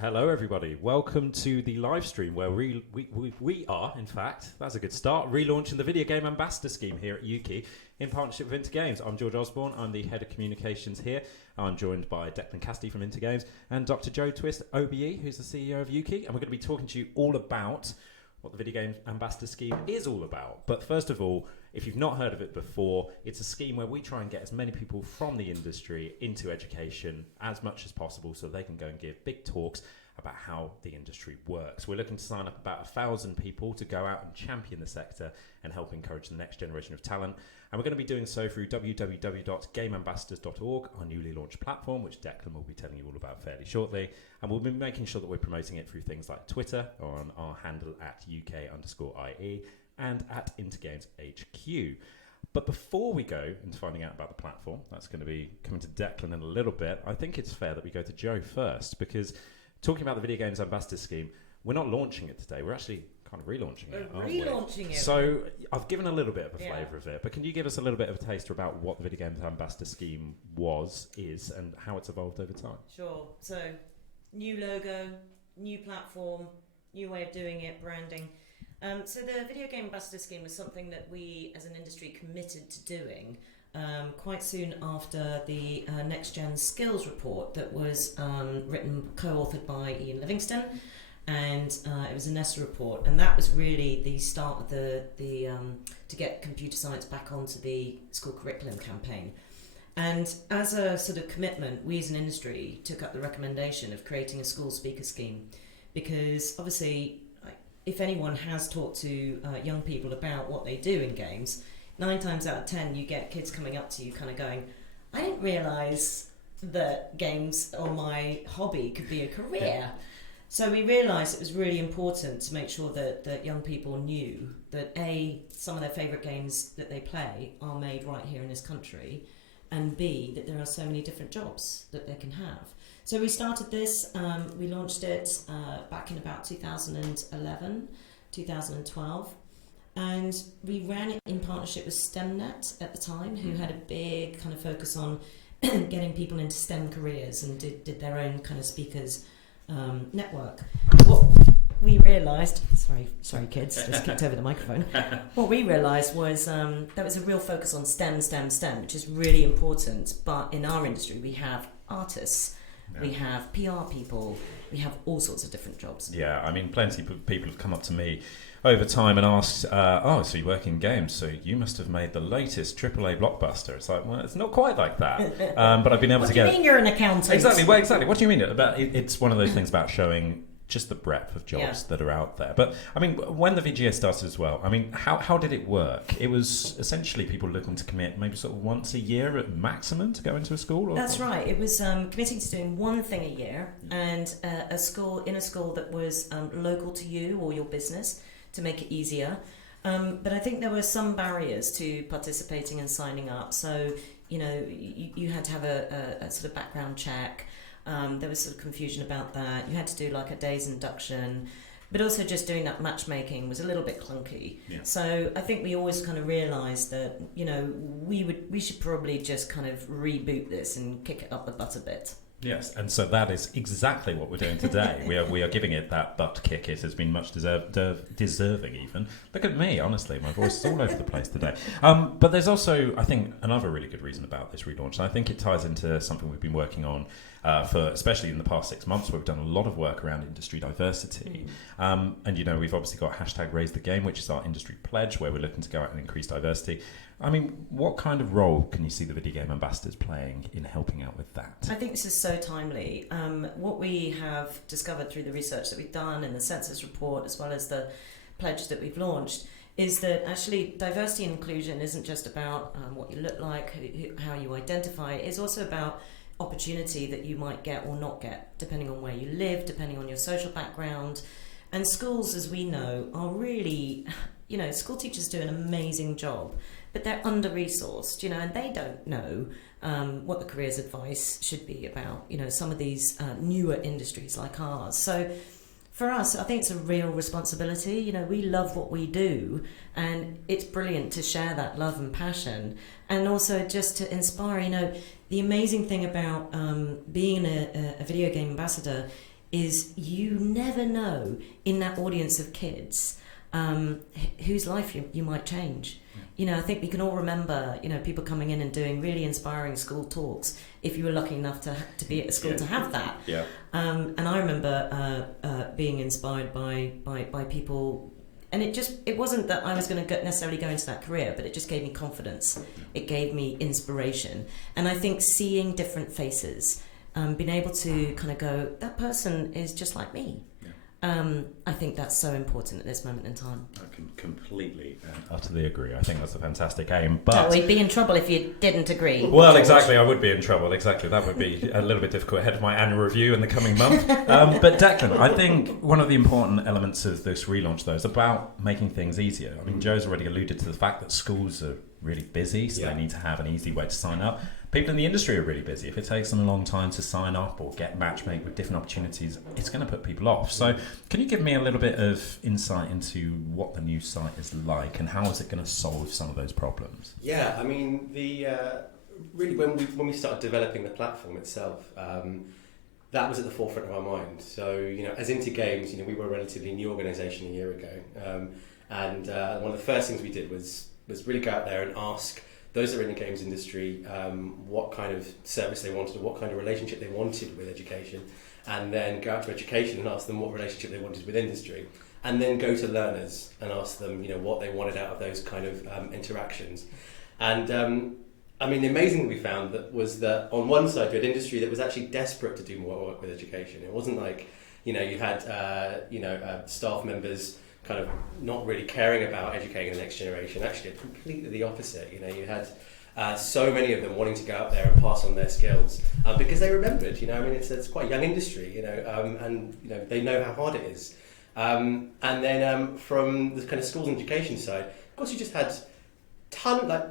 Hello, everybody. Welcome to the live stream where we are, in fact, that's a good start, relaunching the Video Game Ambassador Scheme here at Ukie in partnership with Intergames. I'm George Osborne. I'm the Head of Communications here. I'm joined by Declan Cassidy from Intergames and Dr. Joe Twist, OBE, who's the CEO of Ukie. And we're going to be talking to you all about what the Video Game Ambassador Scheme is all about. But first of all, if you've not heard of it before, it's a scheme where we try and get as many people from the industry into education as much as possible so they can go and give big talks about how the industry works. We're looking to sign up about 1,000 people to go out and champion the sector and help encourage the next generation of talent. And we're going to be doing so through www.gameambassadors.org, our newly launched platform, which Declan will be telling you all about fairly shortly. And we'll be making sure that we're promoting it through things like Twitter on our handle at UK_IE and at Intergames HQ. But before we go into finding out about the platform, that's going to be coming to Declan in a little bit, I think it's fair that we go to Joe first, because talking about the Video Games Ambassador Scheme, we're not launching it today, we're actually kind of relaunching it, aren't we? Relaunching it. So I've given a little bit of a flavour of it, but can you give us a little bit of a taster about what the Video Games Ambassador Scheme is, and how it's evolved over time? Sure. So, new logo, new platform, new way of doing it, branding. So the Video Game Ambassador Scheme was something that we as an industry committed to doing quite soon after the Next Gen Skills report that was co-authored by Ian Livingston, and it was a NESA report, and that was really the start of the to get computer science back onto the school curriculum campaign. And as a sort of commitment, we as an industry took up the recommendation of creating a school speaker scheme, because obviously if anyone has talked to young people about what they do in games, 9 times out of 10 you get kids coming up to you kind of going, I didn't realise that games or my hobby could be a career. So we realised it was really important to make sure that young people knew that A, some of their favourite games that they play are made right here in this country, and B, that there are so many different jobs that they can have. So we started this, we launched it back in about 2011, 2012, and we ran it in partnership with STEMnet at the time, who had a big kind of focus on getting people into STEM careers and did their own kind of speakers network. What we realised, sorry kids, just kicked over the microphone. What we realised was there was a real focus on STEM, which is really important, but in our industry we have artists, we have PR people, we have all sorts of different jobs. Yeah, I mean, plenty of people have come up to me over time and asked, so you work in games, so you must have made the latest AAA blockbuster. It's like, well, it's not quite like that. But I've been able to get... What do you mean you're an accountant? Exactly. What do you mean? It's one of those things about showing just the breadth of jobs that are out there. But, I mean, when the VGA started as well, I mean, how did it work? It was essentially people looking to commit maybe sort of once a year at maximum to go into a school? That's right. It was committing to doing one thing a year, and a school that was local to you or your business, to make it easier. But I think there were some barriers to participating and signing up. So, you had to have a sort of background check. There was sort of confusion about that. You had to do like a day's induction, but also just doing that matchmaking was a little bit clunky. Yeah. So I think we always kind of realised that, we should probably just kind of reboot this and kick it up the butt a bit. Yes, and so that is exactly what we're doing today. we are giving it that butt kick. It has been much deserving even. Look at me, honestly, my voice is all over the place today. But there's also, I think, another really good reason about this relaunch, and I think it ties into something we've been working on especially in the past 6 months, where we've done a lot of work around industry diversity. And, we've obviously got #RaiseTheGame, which is our industry pledge, where we're looking to go out and increase diversity. I mean, what kind of role can you see the Video Game Ambassadors playing in helping out with that? I think this is so timely. What we have discovered through the research that we've done and the census report, as well as the pledge that we've launched, is that actually diversity and inclusion isn't just about what you look like, how you identify. It's also about opportunity that you might get or not get, depending on where you live, depending on your social background. And schools, as we know, are really, school teachers do an amazing job, but they're under-resourced, and they don't know what the careers advice should be about, some of these newer industries like ours. So for us, I think it's a real responsibility. We love what we do, and it's brilliant to share that love and passion, and also just to inspire. The amazing thing about being a video game ambassador is you never know in that audience of kids whose life you might change. You know, I think we can all remember, you know, people coming in and doing really inspiring school talks if you were lucky enough to be at a school to have that. Yeah. And I remember being inspired by people, and it wasn't that I was going to necessarily go into that career, but it just gave me confidence. It gave me inspiration. And I think seeing different faces, being able to kind of go, that person is just like me. I think that's so important at this moment in time. I can completely Utterly agree. I think that's a fantastic aim. But we'd be in trouble if you didn't agree. well, exactly. I would be in trouble. Exactly. That would be a little bit difficult ahead of my annual review in the coming month. But Declan, I think one of the important elements of this relaunch, though, is about making things easier. I mean, Joe's already alluded to the fact that schools are really busy, so they need to have an easy way to sign up. People in the industry are really busy. If it takes them a long time to sign up or get matchmade with different opportunities, it's going to put people off. So can you give me a little bit of insight into what the new site is like and how is it going to solve some of those problems? Yeah, I mean, really when we started developing the platform itself, that was at the forefront of our mind. So, you know, as Into Games, you know, we were a relatively new organisation a year ago, and one of the first things we did was really go out there and ask those that are in the games industry what kind of service they wanted or what kind of relationship they wanted with education, and then go out to education and ask them what relationship they wanted with industry, and then go to learners and ask them, you know, what they wanted out of those kind of interactions. And I mean, the amazing thing we found was that on one side we had industry that was actually desperate to do more work with education. It wasn't like, you know, you had staff members kind of not really caring about educating the next generation. Actually, completely the opposite. You know, you had so many of them wanting to go out there and pass on their skills because they remembered. You know, I mean, it's quite a young industry. You know, and you know they know how hard it is. And then from the kind of schools and education side, of course, you just had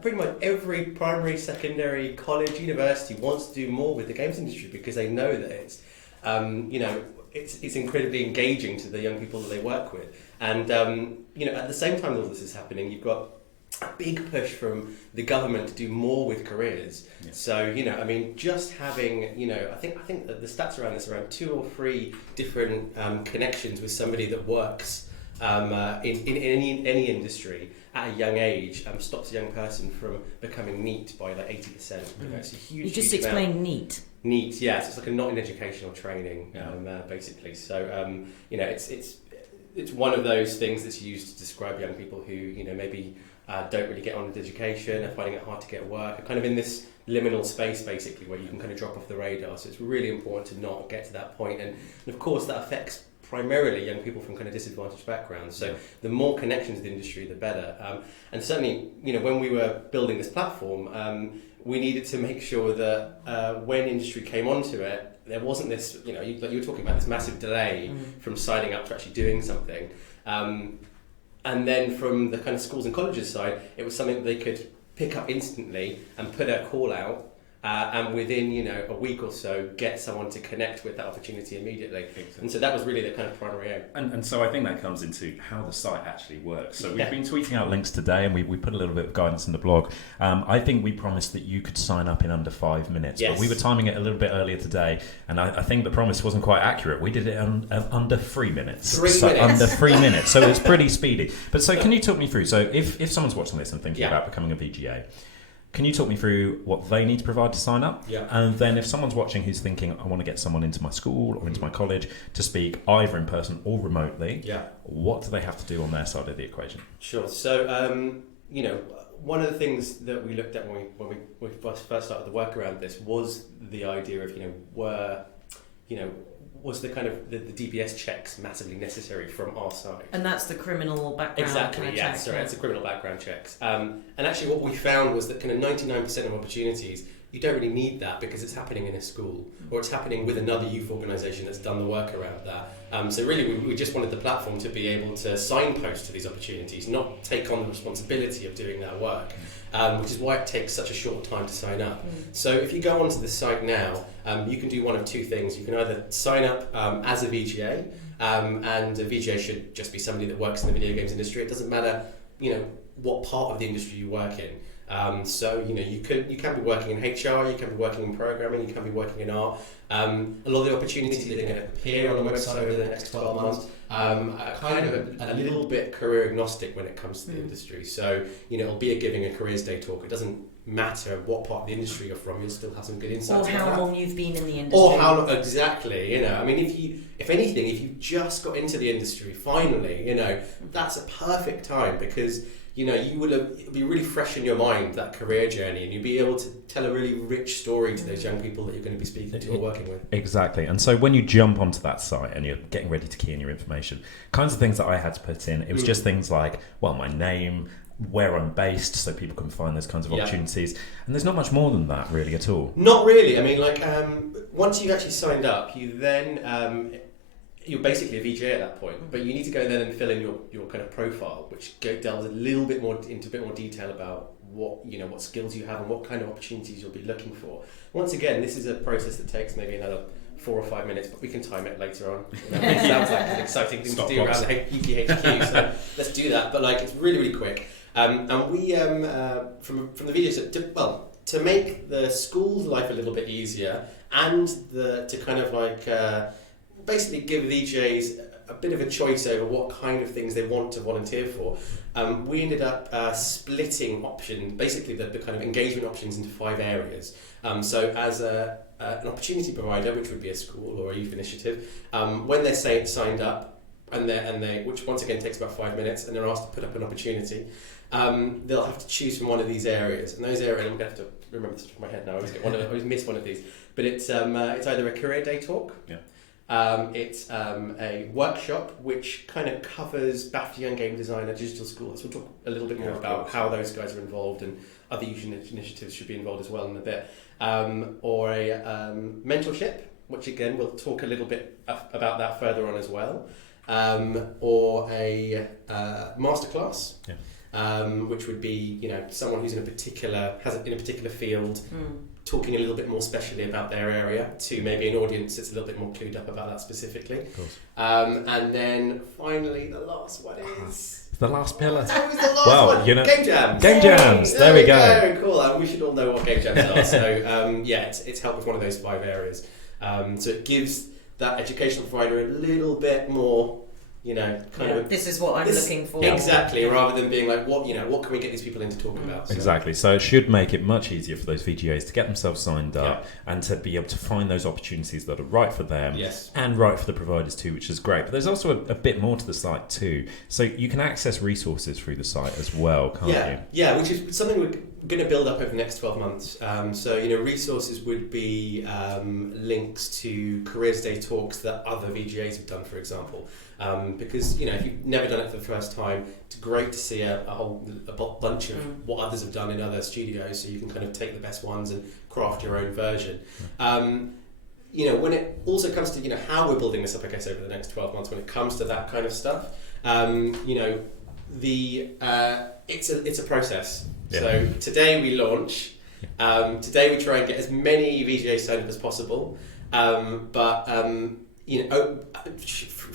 pretty much every primary, secondary, college, university wants to do more with the games industry because they know that it's it's incredibly engaging to the young people that they work with. And you know, at the same time all this is happening, you've got a big push from the government to do more with careers. Yeah. So, you know, I mean, just having, you know, I think that the stats around this are around 2 or 3 different connections with somebody that works in any industry at a young age stops a young person from becoming NEET by like 80%. You know, it's a huge. You just explained NEET. NEET, yes, it's like a not in educational training, basically. So, you know, it's one of those things that's used to describe young people who, you know, maybe don't really get on with education, are finding it hard to get work, are kind of in this liminal space basically where you can kind of drop off the radar. So it's really important to not get to that point. And of course that affects primarily young people from kind of disadvantaged backgrounds. So the more connections to the industry, the better. And certainly, you know, when we were building this platform, we needed to make sure that when industry came onto it, there wasn't this, you know, like you were talking about, this massive delay from signing up to actually doing something. And then from the kind of schools and colleges side, it was something that they could pick up instantly and put a call out. And within, you know, a week or so, get someone to connect with that opportunity immediately. Exactly. And so that was really the kind of primary aim. And so I think that comes into how the site actually works. So we've been tweeting out links today, and we put a little bit of guidance in the blog. I think we promised that you could sign up in under 5 minutes, but we were timing it a little bit earlier today, and I think the promise wasn't quite accurate. We did it under 3 minutes. 3 minutes. Under 3 minutes, so it's pretty speedy. But so can you talk me through, so if someone's watching this and thinking about becoming a VGA, can you talk me through what they need to provide to sign up? Yeah. And then if someone's watching who's thinking, I want to get someone into my school or into my college to speak either in person or remotely, what do they have to do on their side of the equation? Sure. So, you know, one of the things that we looked at when we first started the work around this was the idea of, was the kind of the DBS checks massively necessary from our side? And that's the criminal background. Exactly, kind of yeah, check, sorry, it's the criminal background checks. And actually what we found was that kind of 99% of opportunities, you don't really need that because it's happening in a school or it's happening with another youth organisation that's done the work around that. So really we just wanted the platform to be able to signpost to these opportunities, not take on the responsibility of doing that work. Which is why it takes such a short time to sign up. So if you go onto the site now, you can do one of 2 things. You can either sign up as a VGA, and a VGA should just be somebody that works in the video games industry. It doesn't matter, you know, what part of the industry you work in. So you can be working in HR, you can be working in programming, you can be working in art. A lot of the opportunities that are going to appear on the website over the next 12 months are kind of a little bit career agnostic when it comes to the industry. So it'll be a giving a careers day talk. It doesn't matter what part of the industry you're from, you'll still have some good insights. Or how long you've been in the industry. Or how long, exactly. I mean, if anything, if you just got into the industry, finally, that's a perfect time because it'll be really fresh in your mind, that career journey, and you'll be able to tell a really rich story to those young people that you're going to be speaking to or working with. Exactly. And so when you jump onto that site and you're getting ready to key in your information, kinds of things that I had to put in, it was just things like, well, my name, where I'm based, so people can find those kinds of opportunities. And there's not much more than that, really, at all. Not really. I mean, once you've actually signed up, you then... you're basically a VJ at that point, but you need to go then and fill in your kind of profile, which delves a little bit more into a bit more detail about what skills you have and what kind of opportunities you'll be looking for. Once again, this is a process that takes maybe another 4 or 5 minutes, but we can time it later on. It sounds like an exciting thing to do around the UK HQ, so let's do that. But it's really, really quick. And we from the videos to make the school's life a little bit easier and to kind of basically give VJs a bit of a choice over what kind of things they want to volunteer for. We ended up splitting basically the kind of engagement options into 5 areas. So as an opportunity provider, which would be a school or a youth initiative, when they're signed up, and they which once again takes about 5 minutes, and they're asked to put up an opportunity, they'll have to choose from one of these areas. And those areas, I'm going to have to remember this off my head now. I always miss one of these. But it's either a career day talk. Yeah. It's a workshop which kind of covers BAFTA Young Game Designer Digital School. So we'll talk a little bit more about how those guys are involved, and other youth initiatives should be involved as well in a bit. Or a mentorship, which again we'll talk a little bit about that further on as well. Or a masterclass, which would be someone who's in a particular field. Talking a little bit more specially about their area to maybe an audience that's a little bit more clued up about that specifically. Of course. And then finally the last one is... The last pillar. It's always the last one. Game Jams. Game Jams. There we go. Cool. We should all know what Game Jams are. So it's helped with one of those 5 areas. So it gives that educational provider a little bit more... this is what I'm looking for. Exactly, rather than being like, what can we get these people into talking about? So. Exactly. So it should make it much easier for those VGAs to get themselves signed up and to be able to find those opportunities that are right for them and right for the providers too, which is great. But there's also a bit more to the site too. So you can access resources through the site as well, can't you? Yeah, which is something we're going to build up over the next 12 months. So resources would be links to Careers Day talks that other VGAs have done, for example. Because if you've never done it for the first time, it's great to see a bunch of what others have done in other studios, so you can kind of take the best ones and craft your own version. When it also comes to how we're building this up, I guess over the next 12 months, when it comes to that kind of stuff, it's a process. Yeah. So today we launch. Today we try and get as many VGAs signed up as possible,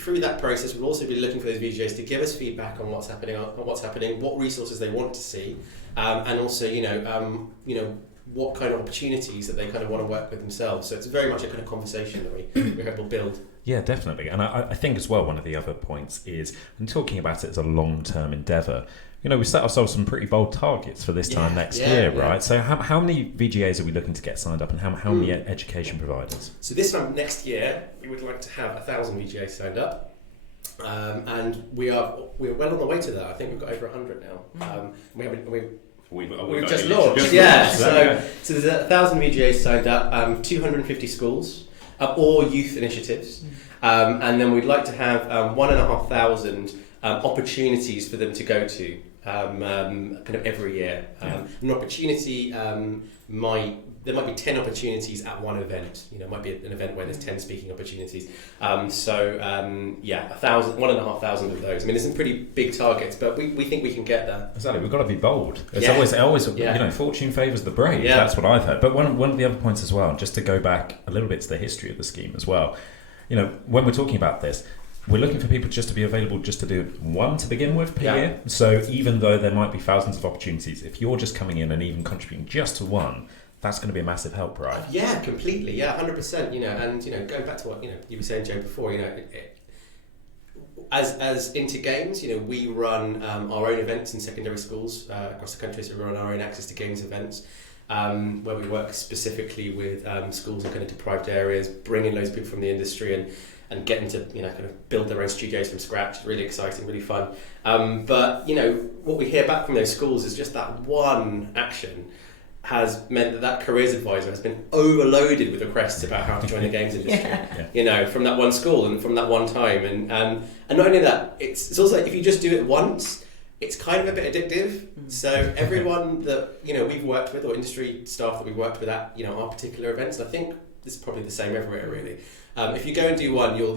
through that process, we'll also be looking for those VGAs to give us feedback on what's happening, what resources they want to see, and also, what kind of opportunities that they kind of want to work with themselves. So it's very much a kind of conversation that we hope will build. Yeah, definitely. And I think as well, one of the other points is, and talking about it as a long-term endeavour, we set ourselves some pretty bold targets for this time next year, right? So how many VGAs are we looking to get signed up, and how many education providers? So this time next year, we would like to have 1,000 VGAs signed up. And we're well on the way to that. I think we've got over 100 now. We've just launched. So there's 1,000 VGAs signed up, 250 schools, or youth initiatives. And then we'd like to have 1,500 opportunities for them to go to. Kind of every year. An opportunity there might be 10 opportunities at one event. It might be an event where there's 10 speaking opportunities. 1,500 of those. I mean, there's some pretty big targets, but we think we can get there. Exactly, we've got to be bold. It's always fortune favours the brave. Yeah. That's what I've heard. But one of the other points as well, just to go back a little bit to the history of the scheme as well. When we're talking about this, we're looking for people just to be available just to do one to begin with per Yeah. year. So even though there might be thousands of opportunities, if you're just coming in and even contributing just to one, that's going to be a massive help, right? Yeah, completely. Yeah, 100%. And going back to what you were saying, Joe, before, as Into Games, we run our own events in secondary schools across the country. So we run our own Access to Games events, where we work specifically with schools in kind of deprived areas, bring in loads of people from the industry and get them to kind of build their own studios from scratch. Really exciting, really fun. But what we hear back from those schools is just that one action has meant that careers advisor has been overloaded with requests about how to join the games industry. From that one school and from that one time, and not only that, it's also like if you just do it once, it's kind of a bit addictive. So everyone that we've worked with, or industry staff that we've worked with at our particular events, and I think this is probably the same everywhere really. If you go and do one, you'll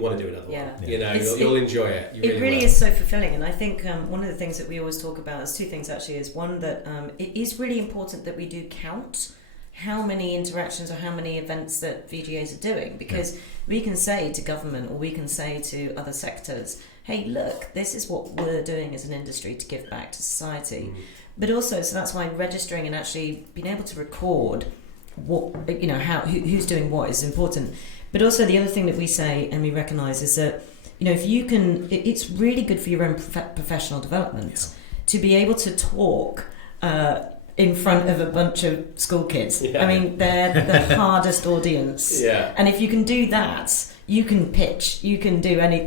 want to do another one. You'll enjoy it. It really is so fulfilling, and I think one of the things that we always talk about is two things actually. Is one that it is really important that we do count how many interactions or how many events that VGAs are doing, because we can say to government or we can say to other sectors, hey, look, this is what we're doing as an industry to give back to society. But also, so that's why registering and actually being able to record what who's doing what is important. But also the other thing that we say and we recognise is that if you can, it's really good for your own professional development to be able to talk in front of a bunch of school kids. I mean, they're the hardest audience, and if you can do that, you can pitch, you can do any,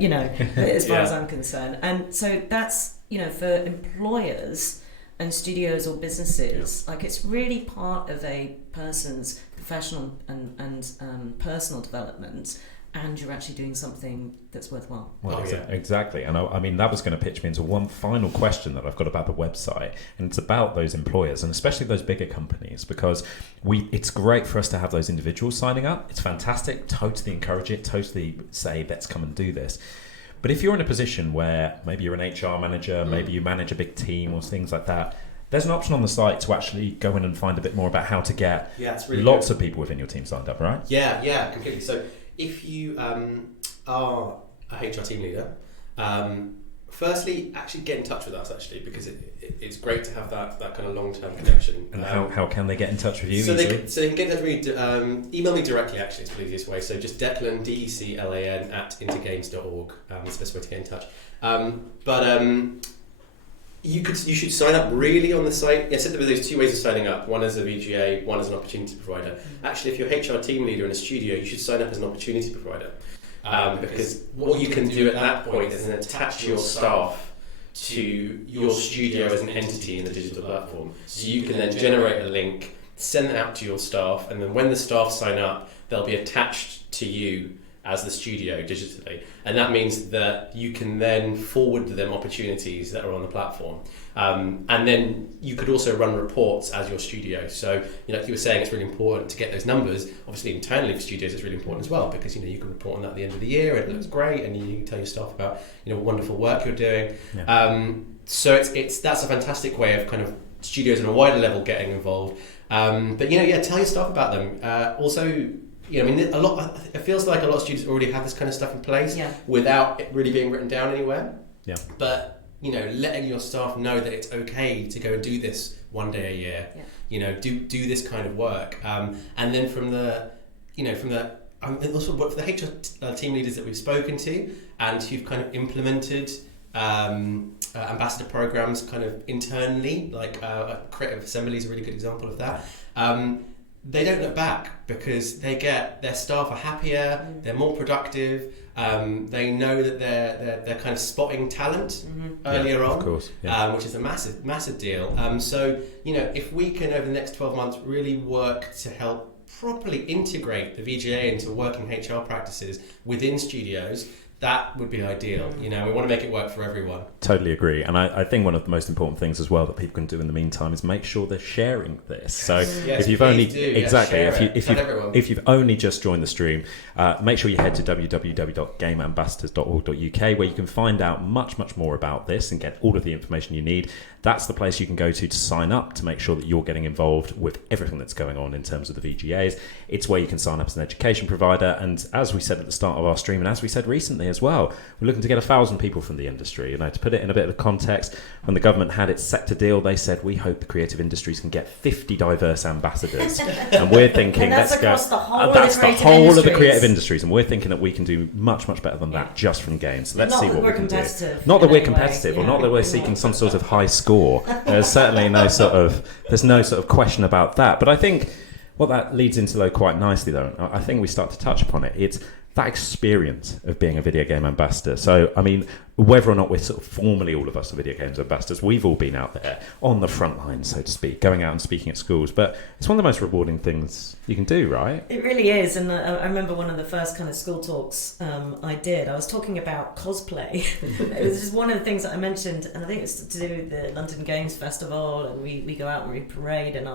as far as I'm concerned. And so that's for employers and studios or businesses, like it's really part of a person's professional and personal development, and you're actually doing something that's worthwhile. Well, exactly. And I mean, that was going to pitch me into one final question that I've got about the website, and it's about those employers, and especially those bigger companies, because it's great for us to have those individuals signing up. It's fantastic. Totally encourage it. Totally say, let's come and do this. But if you're in a position where maybe you're an HR manager, maybe you manage a big team or things like that, there's an option on the site to actually go in and find a bit more about how to get lots of people within your team signed up, right? Yeah, completely. So if you are a HR team leader, firstly, actually get in touch with us, actually, because it's great to have that kind of long-term connection. And how can they get in touch with you? So they can get in touch with me, email me directly, actually, it's the easiest way. So just Declan, DECLAN, @intergames.org. That's the best way to get in touch. You should sign up really on the site. I said there were those two ways of signing up. One as a VGA, one as an opportunity provider. Actually, if you're a HR team leader in a studio, you should sign up as an opportunity provider. Because what you can do at that point is then attach your staff to your studio as an entity in the digital platform. So you can then generate a link, send that out to your staff, and then when the staff sign up, they'll be attached to you as the studio digitally. And that means that you can then forward to them opportunities that are on the platform. And then you could also run reports as your studio. So, like you were saying, it's really important to get those numbers. Obviously, internally for studios, it's really important as well, because you can report on that at the end of the year, and it looks great, and you can tell your staff about wonderful work you're doing. So that's a fantastic way of kind of studios on a wider level getting involved. But tell your staff about them. Also, it feels like a lot of studios already have this kind of stuff in place without it really being written down anywhere. Yeah. But letting your staff know that it's okay to go and do this one day a year. Do this kind of work. And then from the also for the HR team leaders that we've spoken to and who've kind of implemented ambassador programs kind of internally, like Creative Assembly is a really good example of that. They don't look back because their staff are happier, they're more productive, they know that they're kind of spotting talent earlier on, of course, which is a massive deal. So if we can over the next 12 months really work to help properly integrate the VGA into working HR practices within studios, that would be ideal. We want to make it work for everyone. Totally agree. And I think one of the most important things as well that people can do in the meantime is make sure they're sharing this. So if you've only if you've only just joined the stream, make sure you head to www.gameambassadors.org.uk, where you can find out much more about this and get all of the information you need. That's the place you can go to sign up to make sure that you're getting involved with everything that's going on in terms of the VGAs. It's where you can sign up as an education provider. And as we said at the start of our stream, and as we said recently as well, we're looking to get 1,000 people from the industry. You know, to put it in a bit of context, when the government had its sector deal, they said, we hope the creative industries can get 50 diverse ambassadors. And we're thinking, and that's let's go. across the whole That's of the the creative whole industries. of the creative industries. And we're thinking that we can do much, much better than that just from games. So let's Not see that what we're we can do. competitive Not that in we're any way, competitive, or yeah. not that we're seeking some sort of high score. There's certainly no sort of question about that. But I think what that leads into, though, quite nicely, though, I think we start to touch upon it. It's that experience of being a video game ambassador. So, I mean, whether or not we're sort of formally, all of us are video games ambassadors, we've all been out there on the front line, so to speak, going out and speaking at schools. But it's one of the most rewarding things you can do, right? It really is, and I remember one of the first kind of school talks I did. I was talking about cosplay. It was just one of the things that I mentioned, and I think it's to do with the London Games Festival, and we go out and we parade, and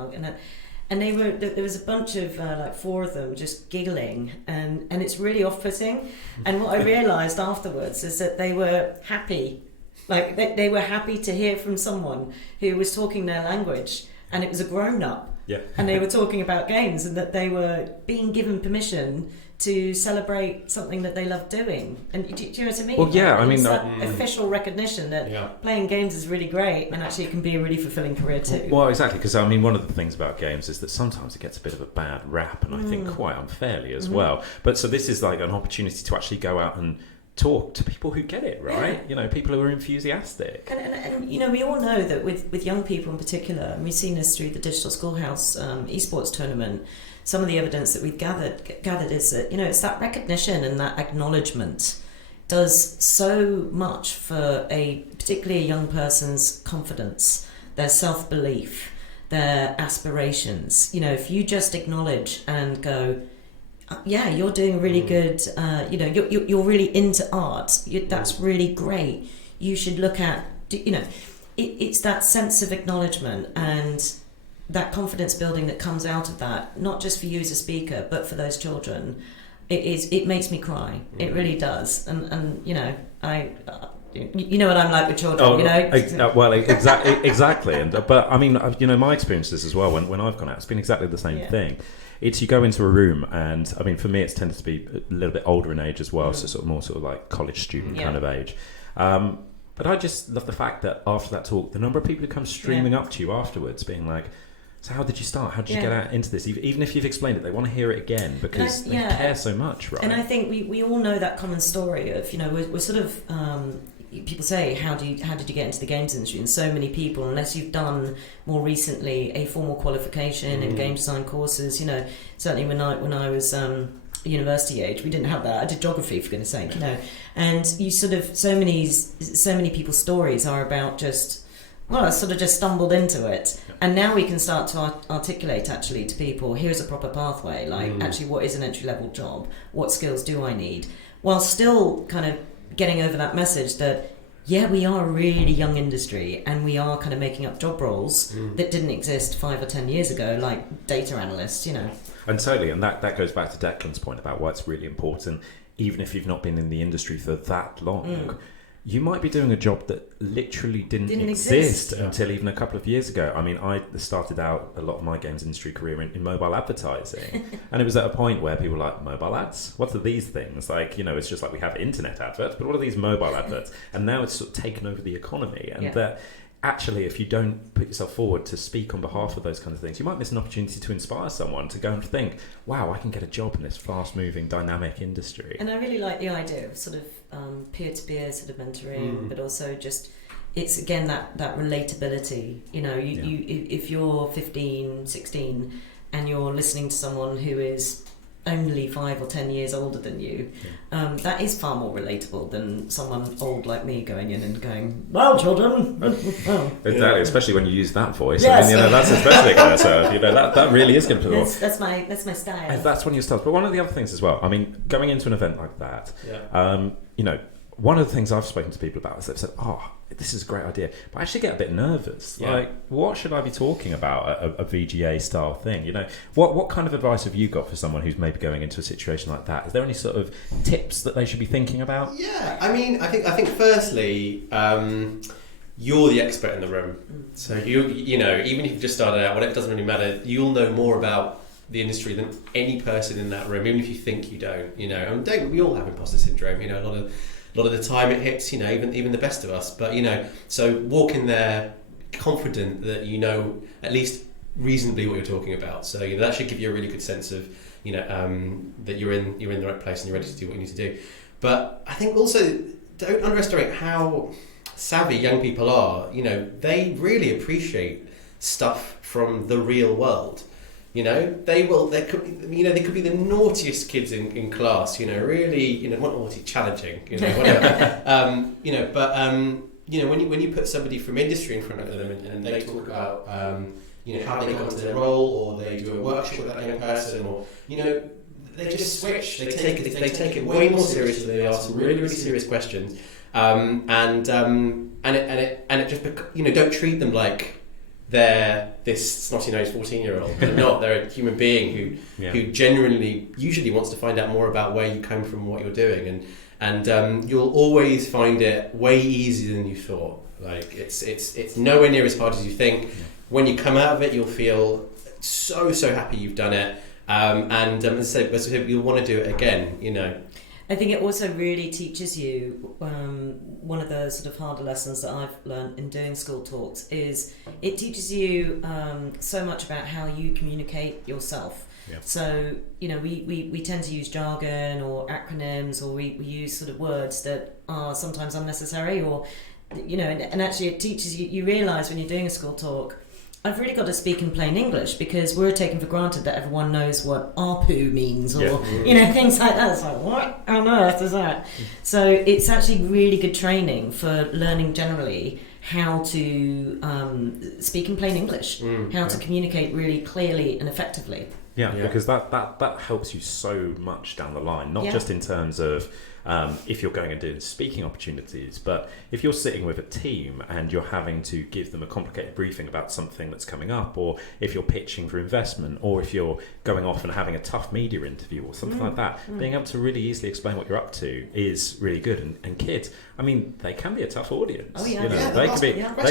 there was a bunch of like 4 of them just giggling, and it's really off-putting. And what I realised afterwards is that they were happy, like they were happy to hear from someone who was talking their language, and it was a grown-up. Yeah. And they were talking about games, and that they were being given permission to celebrate something that they love doing. And do you know what I mean? Well, yeah, I mean, it's that official recognition that playing games is really great, and actually it can be a really fulfilling career too. Well, exactly, because I mean, one of the things about games is that sometimes it gets a bit of a bad rap, and I think quite unfairly as well. But so this is like an opportunity to actually go out and talk to people who get it, right? You know, people who are enthusiastic. And you know, we all know that with young people in particular, and we've seen this through the Digital Schoolhouse esports tournament, some of the evidence that we've gathered is that, you know, it's that recognition and that acknowledgement does so much for particularly a young person's confidence, their self-belief, their aspirations. You know, if you just acknowledge and go, yeah, you're doing really good, you know, you're really into art, that's really great, you should look at, you know, it's that sense of acknowledgement and that confidence building that comes out of that, not just for you as a speaker, but for those children. It makes me cry. It really does. And you know, you know what I'm like with children, you know? Well, exactly. And but I mean, you know, my experiences as well, when I've gone out, it's been exactly the same thing. It's you go into a room, and I mean, for me, it's tended to be a little bit older in age as well, so sort of more sort of like college student kind of age. But I just love the fact that after that talk, the number of people who come streaming up to you afterwards, being like, so how did you start? How did you get out into this? Even if you've explained it, they want to hear it again because they care so much, right? And I think we all know that common story of, you know, we're sort of, people say, how did you get into the games industry? And so many people, unless you've done more recently a formal qualification in game design courses, you know, certainly when I was university age, we didn't have that. I did geography, for goodness sake, you know. And you sort of, so many people's stories are about just, well, I sort of just stumbled into it. And now we can start to articulate actually to people, here's a proper pathway, like actually what is an entry-level job, what skills do I need, while still kind of getting over that message that, yeah, we are a really young industry and we are kind of making up job roles that didn't exist 5 or 10 years ago, like data analysts, you know. And totally, and that goes back to Declan's point about why it's really important, even if you've not been in the industry for that long. You might be doing a job that literally didn't exist until even a couple of years ago. I mean, I started out a lot of my games industry career in mobile advertising. And it was at a point where people were like, mobile ads? What are these things? Like, you know, it's just like we have internet adverts, but what are these mobile adverts? And now it's sort of taken over the economy. And that actually, if you don't put yourself forward to speak on behalf of those kinds of things, you might miss an opportunity to inspire someone to go and think, wow, I can get a job in this fast-moving, dynamic industry. And I really like the idea of sort of peer-to-peer sort of mentoring, but also just, it's again that relatability. You know, you if you're 15, 16 and you're listening to someone who is only 5 or 10 years older than you, that is far more relatable than someone old like me going in and going, well, children. Exactly, especially when you use that voice. Yes. I mean, you know, that's especially going to, you know, that really is going to put it off. That's my style. And that's when you start. But one of the other things as well, I mean, going into an event like that, you know, one of the things I've spoken to people about is they've said, oh, this is a great idea, but I actually get a bit nervous. Like, what should I be talking about at a VGA style thing? You know, what kind of advice have you got for someone who's maybe going into a situation like that? Is there any sort of tips that they should be thinking about? Yeah, I mean, I think firstly, you're the expert in the room. So you know, even if you've just started out, whatever, it doesn't really matter. You'll know more about the industry than any person in that room, even if you think you don't. You know, and we all have imposter syndrome. You know, a lot of the time it hits. You know, even the best of us. But you know, so walk in there confident that you know at least reasonably what you're talking about. So you know, that should give you a really good sense of that you're in the right place and you're ready to do what you need to do. But I think also don't underestimate how savvy young people are. You know, they really appreciate stuff from the real world. You know, they could be the naughtiest kids in class. You know, really, not naughty, challenging. You know, whatever. You know, when you put somebody from industry in front of them and they talk about how they got into their role, or they do a workshop with that young person, or they just switch. They take it way more seriously. They ask some really, really serious questions, and it just don't treat them like they're this snotty-nosed 14-year-old. They're not. They're a human being who genuinely usually wants to find out more about where you come from, what you're doing, and you'll always find it way easier than you thought. Like it's nowhere near as hard as you think. When you come out of it, you'll feel so happy you've done it, and as I said, you'll want to do it again. I think it also really teaches you one of the sort of harder lessons that I've learned in doing school talks is it teaches you so much about how you communicate yourself. Yeah. So we tend to use jargon or acronyms, or we use sort of words that are sometimes unnecessary, or and actually it teaches you realise when you're doing a school talk, I've really got to speak in plain English, because we're taking for granted that everyone knows what ARPU means, or things like that. It's like, what on earth is that? So it's actually really good training for learning generally how to speak in plain English, how to communicate really clearly and effectively. Yeah, because that helps you so much down the line, not just in terms of if you're going and doing speaking opportunities, but if you're sitting with a team and you're having to give them a complicated briefing about something that's coming up, or if you're pitching for investment, or if you're going off and having a tough media interview or something like that, being able to really easily explain what you're up to is really good. And kids, I mean, they can be a tough audience. Oh yeah, they're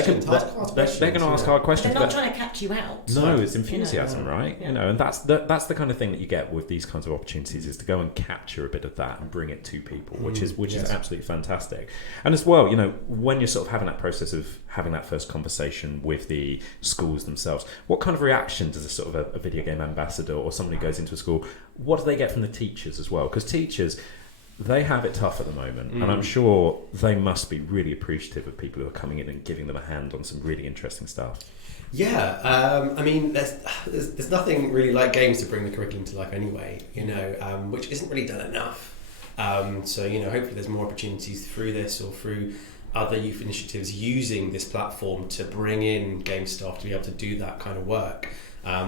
going to ask hard questions. They're not trying to catch you out. No, it's enthusiasm, right? Yeah. And that's the kind of thing that you get with these kinds of opportunities, is to go and capture a bit of that and bring it to people, which is absolutely fantastic. And as well, when you're sort of having that process of having that first conversation with the schools themselves, what kind of reaction does a sort of a video game ambassador or somebody who goes into a school, what do they get from the teachers as well? Because teachers, they have it tough at the moment, and I'm sure they must be really appreciative of people who are coming in and giving them a hand on some really interesting stuff. Yeah, I mean, there's nothing really like games to bring the curriculum to life anyway, which isn't really done enough. So hopefully there's more opportunities through this or through other youth initiatives using this platform to bring in game staff to be able to do that kind of work.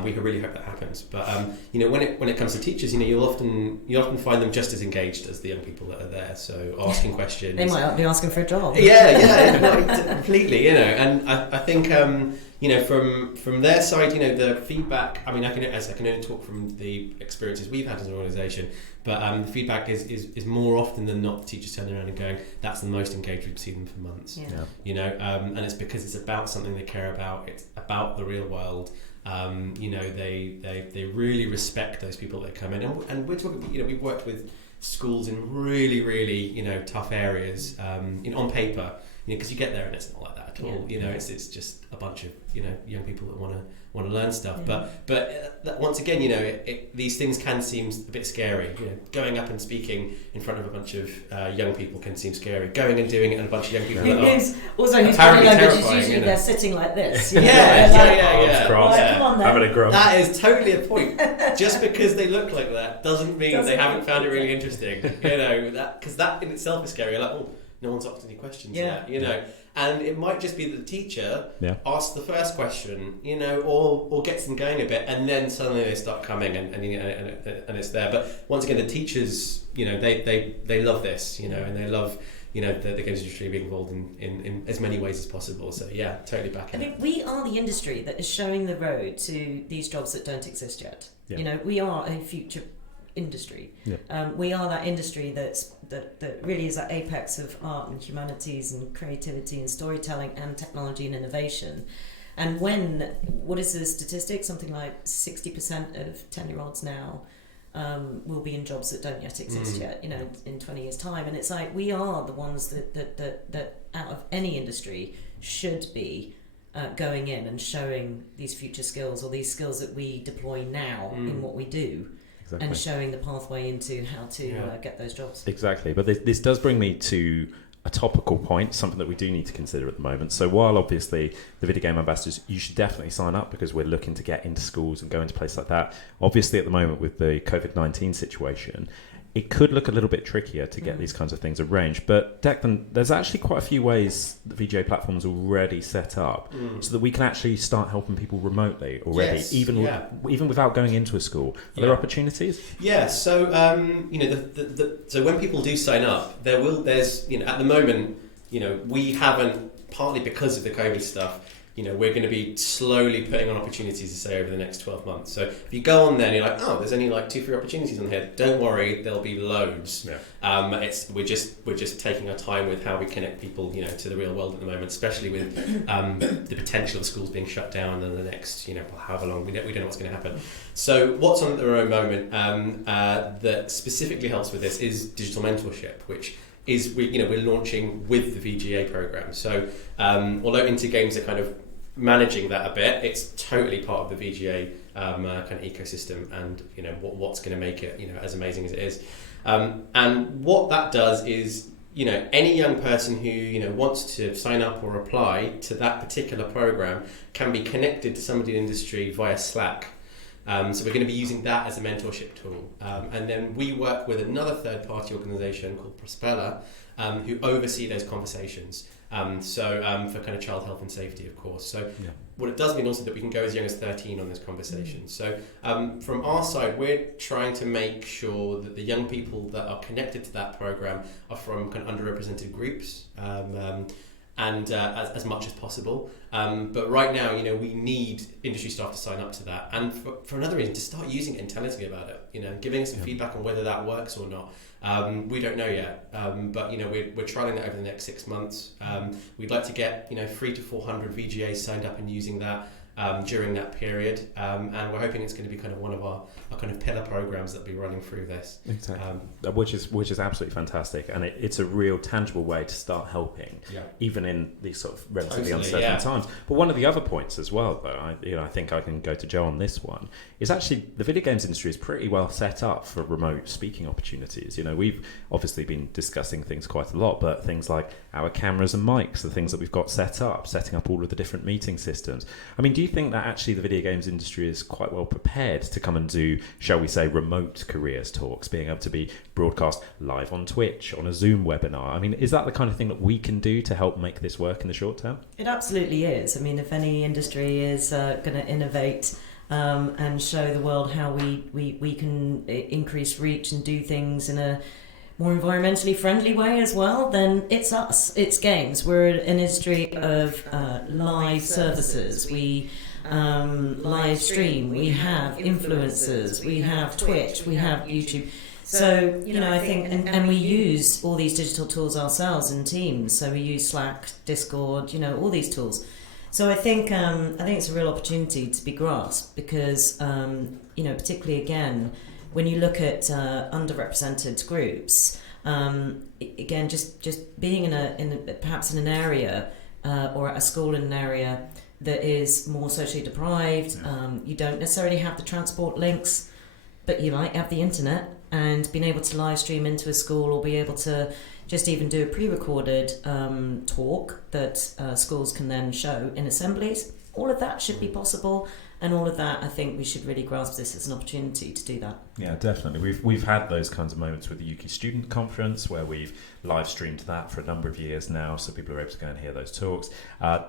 We can really hope that happens. But when it comes to teachers, you'll often find them just as engaged as the young people that are there. So asking questions. They might be asking for a job. Yeah, completely. And I think from their side, the feedback. I mean, I can only talk from the experiences we've had as an organisation. But the feedback is more often than not the teachers turning around and going, "That's the most engaged we've seen them for months." Yeah. And it's because it's about something they care about. It's about the real world. They really respect those people that come in, and we're talking. We've worked with schools in really, really tough areas on paper. Because you get there and it's not like that at all. It's just a bunch of young people that want to learn stuff. Yeah. But once again, these things can seem a bit scary. Going up and speaking in front of a bunch of young people can seem scary. Going and doing it in a bunch of young people whose body apparently language is terrifying, usually they're sitting like this. Yeah. Come on then. Having a grump. That is totally a point. Just because they look like that doesn't mean they haven't found it really interesting. Because that in itself is scary. You're like, oh, no one's asked any questions yet, and it might just be that the teacher asks the first question, or gets them going a bit, and then suddenly they start coming and it's there. But once again, the teachers, they love this, and they love the games industry being involved in as many ways as possible. So yeah, totally back in. I think we are the industry that is showing the road to these jobs that don't exist yet. We are a future industry. Yeah. We are that industry that really is that apex of art and humanities and creativity and storytelling and technology and innovation. And what is the statistic? Something like 60% of 10-year-olds now will be in jobs that don't yet exist yet, in 20 years' time. And it's like, we are the ones that out of any industry should be going in and showing these future skills, or these skills that we deploy now in what we do. Exactly. And showing the pathway into how to get those jobs. Exactly. But this does bring me to a topical point, something that we do need to consider at the moment. So while obviously the video game ambassadors, you should definitely sign up because we're looking to get into schools and go into places like that. Obviously at the moment with the COVID-19 situation, it could look a little bit trickier to get these kinds of things arranged. But Declan, there's actually quite a few ways the VGA platform's already set up so that we can actually start helping people remotely already, even without going into a school. Are there opportunities? Yeah. So so when people do sign up, there's at the moment, we haven't, partly because of the COVID stuff, we're going to be slowly putting on opportunities to say over the next 12 months. So if you go on there and you're like, oh, there's only like 2-3 opportunities on here, don't worry, there'll be loads. Yeah. We're just taking our time with how we connect people, to the real world at the moment, especially with the potential of schools being shut down in the next, however long. We don't know what's going to happen. So what's on at the moment that specifically helps with this is digital mentorship, which is we're launching with the VGA program. So although Intergames are kind of managing that a bit, it's totally part of the VGA kind of ecosystem, and what's going to make it as amazing as it is. And what that does is any young person who wants to sign up or apply to that particular program can be connected to somebody in the industry via Slack. So we're going to be using that as a mentorship tool. And then we work with another third-party organisation called Prospella, who oversee those conversations. For kind of child health and safety, of course. So what it does mean also that we can go as young as 13 on those conversations. So from our side, we're trying to make sure that the young people that are connected to that program are from kind of underrepresented groups. And as much as possible. But right now, we need industry staff to sign up to that. And for another reason, to start using it and telling us about it, giving us some feedback on whether that works or not. We don't know yet. But, we're trialing that over the next 6 months. We'd like to get, 300 to 400 VGAs signed up and using that during that period. And we're hoping it's going to be kind of one of our kind of pillar programs that will be running through this. Exactly. Which is absolutely fantastic, and it's a real tangible way to start helping, even in these sort of relatively uncertain times. But one of the other points as well, though, I think I can go to Joe on this one, is actually the video games industry is pretty well set up for remote speaking opportunities. We've obviously been discussing things quite a lot, but things like our cameras and mics, the things that we've got setting up all of the different meeting systems. I mean, do you think that actually the video games industry is quite well prepared to come and do, shall we say, remote careers talks, being able to be broadcast live on Twitch, on a Zoom webinar? I mean, is that the kind of thing that we can do to help make this work in the short term? It absolutely is. I mean, if any industry is going to innovate and show the world how we can increase reach and do things in a more environmentally friendly way as well, then it's us, it's games. We're an industry of live services. We live stream, we have influencers, we have Twitch, we have YouTube. So, I think, and we use all these digital tools ourselves in teams. So we use Slack, Discord, all these tools. So I think it's a real opportunity to be grasped because, particularly again, when you look at underrepresented groups, again, just being perhaps in an area or at a school in an area that is more socially deprived, you don't necessarily have the transport links, but you might have the internet, and being able to live stream into a school or be able to just even do a pre-recorded talk that schools can then show in assemblies, all of that should be possible. And all of that, I think we should really grasp this as an opportunity to do that. Yeah, definitely. We've had those kinds of moments with the UK Student Conference where we've live streamed that for a number of years now, so people are able to go and hear those talks.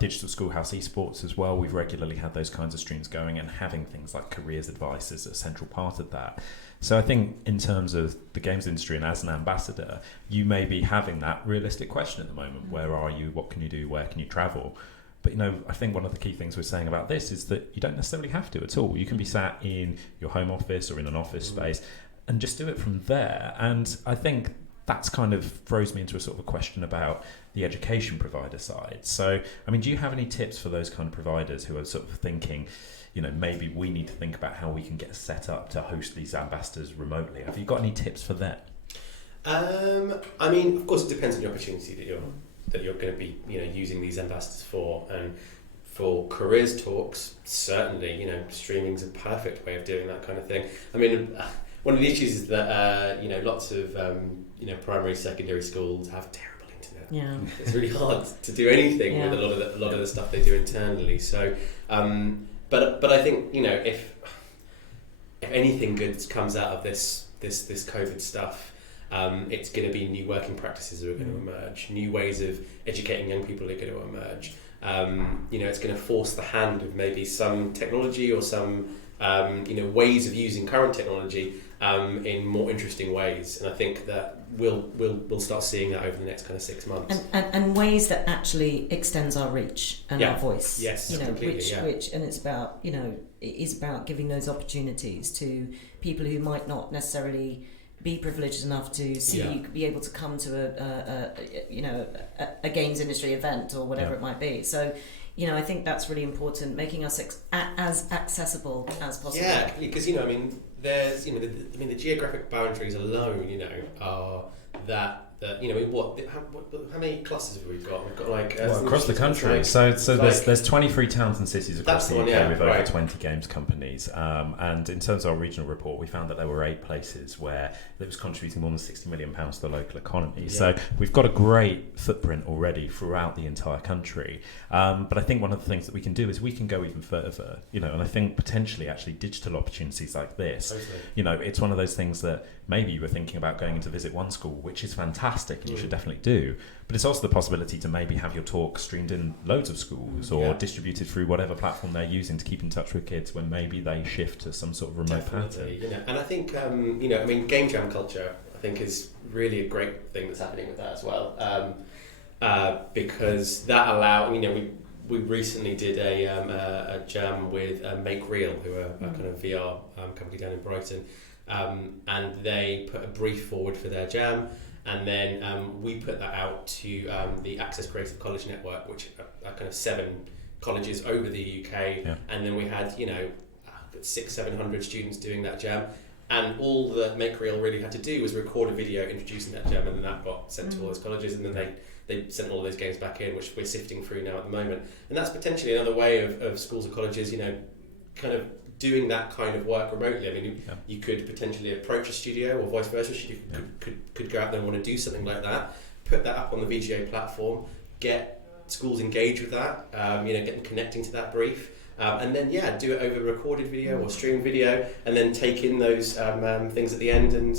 Digital Schoolhouse Esports as well, we've regularly had those kinds of streams going, and having things like careers advice is a central part of that. So I think in terms of the games industry and as an ambassador, you may be having that realistic question at the moment. Where are you? What can you do? Where can you travel? But, I think one of the key things we're saying about this is that you don't necessarily have to at all. You can be sat in your home office or in an office space and just do it from there. And I think that's kind of throws me into a sort of a question about the education provider side. So, I mean, do you have any tips for those kind of providers who are sort of thinking, maybe we need to think about how we can get set up to host these ambassadors remotely? Have you got any tips for that? I mean, of course, it depends on the opportunity that you're going to be, using these ambassadors for. And for careers talks, certainly, streaming's a perfect way of doing that kind of thing. I mean, one of the issues is that lots of primary, secondary schools have terrible internet. Yeah, it's really hard to do anything with a lot of the stuff they do internally. So, but I think if anything good comes out of this COVID stuff, it's going to be new working practices that are going to emerge, new ways of educating young people are going to emerge. It's going to force the hand of maybe some technology or some ways of using current technology in more interesting ways, and I think that we'll start seeing that over the next kind of 6 months. And ways that actually extends our reach and our voice. Yes, completely. Which and it's about it is about giving those opportunities to people who might not necessarily be privileged enough to be able to come to a games industry event or whatever it might be. So, I think that's really important, making us as accessible as possible. Yeah, because there's the geographic boundaries alone, are that. How many clusters have we got? We've got across the country. So there's 23 towns and cities across the UK with over 20 games companies. And in terms of our regional report, we found that there were 8 places where it was contributing more than £60 million to the local economy. Yeah. So we've got a great footprint already throughout the entire country. But I think one of the things that we can do is we can go even further. And I think potentially actually digital opportunities like this. Totally. It's one of those things that maybe you were thinking about going to visit one school, which is fantastic and you should definitely do, but it's also the possibility to maybe have your talk streamed in loads of schools or distributed through whatever platform they're using to keep in touch with kids when maybe they shift to some sort of remote pattern. And I think game jam culture I think is really a great thing that's happening with that as well, because that we recently did a jam with Make Real, who are a kind of VR company down in Brighton. And they put a brief forward for their jam, and then we put that out to the Access Creative College Network, which are kind of 7 colleges over the UK, and then we had 600-700 students doing that jam, and all that Make Real really had to do was record a video introducing that jam, and then that got sent to all those colleges, and then they sent all those games back in, which we're sifting through now at the moment, and that's potentially another way of schools and colleges, kind of doing that kind of work remotely. I mean, you could potentially approach a studio or vice versa. You could go out there and want to do something like that, put that up on the VGA platform, get schools engaged with that, get them connecting to that brief, and then do it over recorded video or stream video, and then take in those things at the end, and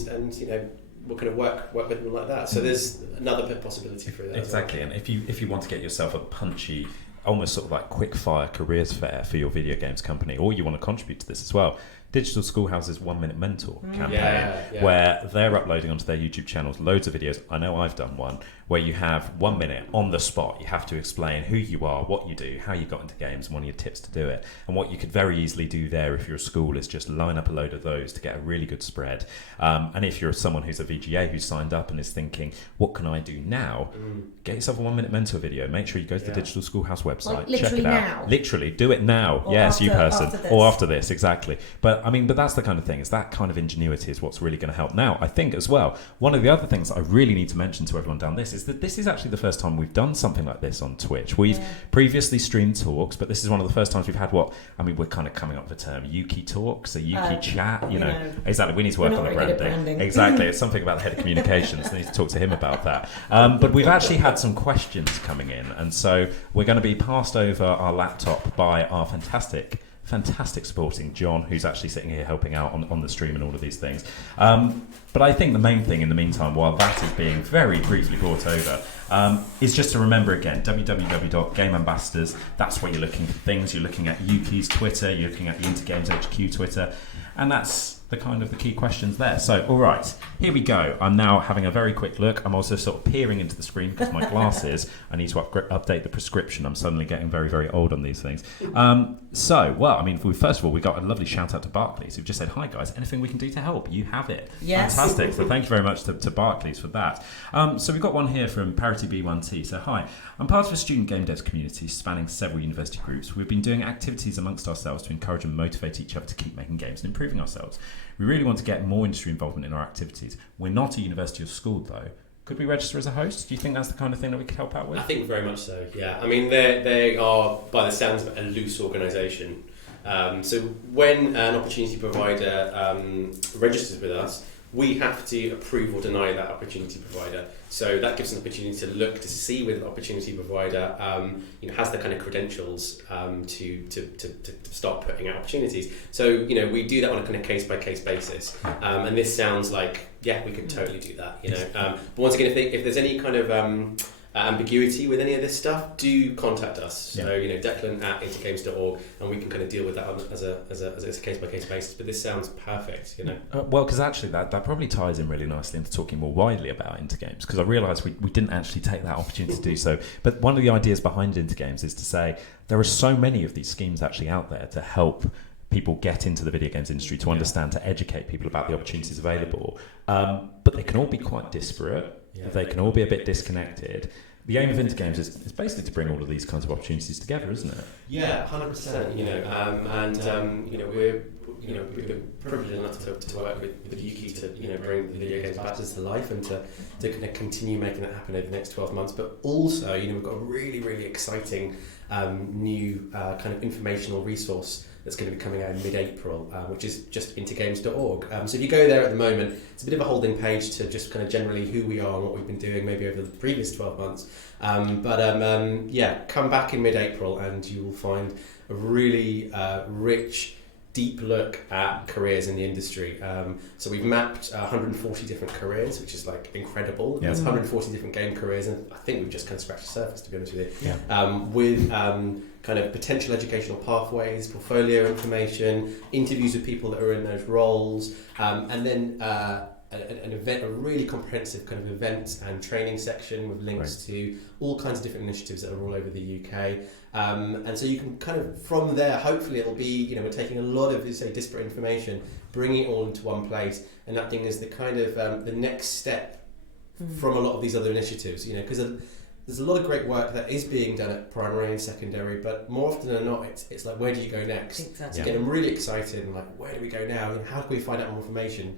we'll kind of work with them like that. So there's another possibility for that. Exactly, as well. And if you want to get yourself a punchy, almost sort of like quick fire careers fair for your video games company, or you want to contribute to this as well, Digital Schoolhouse's 1 Minute Mentor campaign, where they're uploading onto their YouTube channels loads of videos. I know I've done one where you have 1 minute on the spot. You have to explain who you are, what you do, how you got into games, and one of your tips to do it. And what you could very easily do there if you're a school is just line up a load of those to get a really good spread. And if you're someone who's a VGA who's signed up and is thinking, what can I do now? Get yourself a 1 Minute Mentor video. Make sure you go to the Digital Schoolhouse website. Check it out. Now. Literally, do it now. Or yes, after, you person. after or after this, exactly. But that's the kind of thing, is that kind of ingenuity is what's really going to help. Now, I think as well, one of the other things I really need to mention to everyone down this is that this is actually the first time we've done something like this on Twitch. We've previously streamed talks, but this is one of the first times we've had we're kind of coming up with the term Yuki Talks, a Yuki chat, Exactly, we need to work on the branding. Exactly, it's something about the head of communications. I need to talk to him about that. But we've actually had some questions coming in, and so we're going to be passed over our laptop by our fantastic supporting John, who's actually sitting here helping out on the stream and all of these things. But I think the main thing in the meantime, while that is being very briefly brought over, is just to remember again, www.gameambassadors, that's where you're looking for things. You're looking at Yuki's Twitter, you're looking at the Intergames HQ Twitter, and that's the key questions there. So, all right, here we go. I'm now having a very quick look. I'm also sort of peering into the screen because my glasses, I need to update the prescription. I'm suddenly getting very, very old on these things. First of all, we got a lovely shout out to Barclays who've just said, hi guys, anything we can do to help? You have it. Yes. Fantastic. So thank you very much to Barclays for that. So we've got one here from Parity B1T. So, hi, I'm part of a student game devs community spanning several university groups. We've been doing activities amongst ourselves to encourage and motivate each other to keep making games and improving ourselves. We really want to get more industry involvement in our activities. We're not a university or school, though. Could we register as a host? Do you think that's the kind of thing that we could help out with? I think very much so, yeah. I mean, they are, by the sounds of it, a loose organisation. So when an opportunity provider registers with us, we have to approve or deny that opportunity provider. So that gives us an opportunity to look to see whether the opportunity provider has the kind of credentials to start putting out opportunities. So we do that on a kind of case by case basis. And this sounds like we could totally do that. But once again, if there's any kind of ambiguity with any of this stuff, do contact us. Yeah. So Declan at intergames.org, and we can kind of deal with that as a case by case basis. But this sounds perfect, Well, because actually that probably ties in really nicely into talking more widely about Intergames, because I realised we didn't actually take that opportunity to do so. But one of the ideas behind Intergames is to say there are so many of these schemes actually out there to help people get into the video games industry, to understand, to educate people about the opportunities available. But they can all be quite disparate. Yeah. They can all be a bit disconnected. The aim of Intergames is basically to bring all of these kinds of opportunities together, isn't it? Yeah, 100%. We're privileged enough to work with Yuki to bring the video games ambassadors to life and to kind of continue making that happen over the next 12 months. But also, we've got a really, really exciting new kind of informational resource that's going to be coming out in mid-April, which is just intergames.org. So if you go there at the moment, it's a bit of a holding page to just kind of generally who we are and what we've been doing maybe over the previous 12 months. Come back in mid-April and you will find a really rich, deep look at careers in the industry. So we've mapped 140 different careers, which is like incredible. Yeah. There's 140 different game careers, and I think we've just kind of scratched the surface, to be honest with you. Yeah. With kind of potential educational pathways, portfolio information, interviews with people that are in those roles, and then a really comprehensive kind of events and training section with links to all kinds of different initiatives that are all over the UK. And so you can kind of, from there, hopefully it'll be, we're taking a lot of, say, disparate information, bringing it all into one place, and that thing is the kind of the next step from a lot of these other initiatives, because there's a lot of great work that is being done at primary and secondary, but more often than not, it's like, where do you go next? Exactly. So getting really excited and like, where do we go now? And how can we find out more information?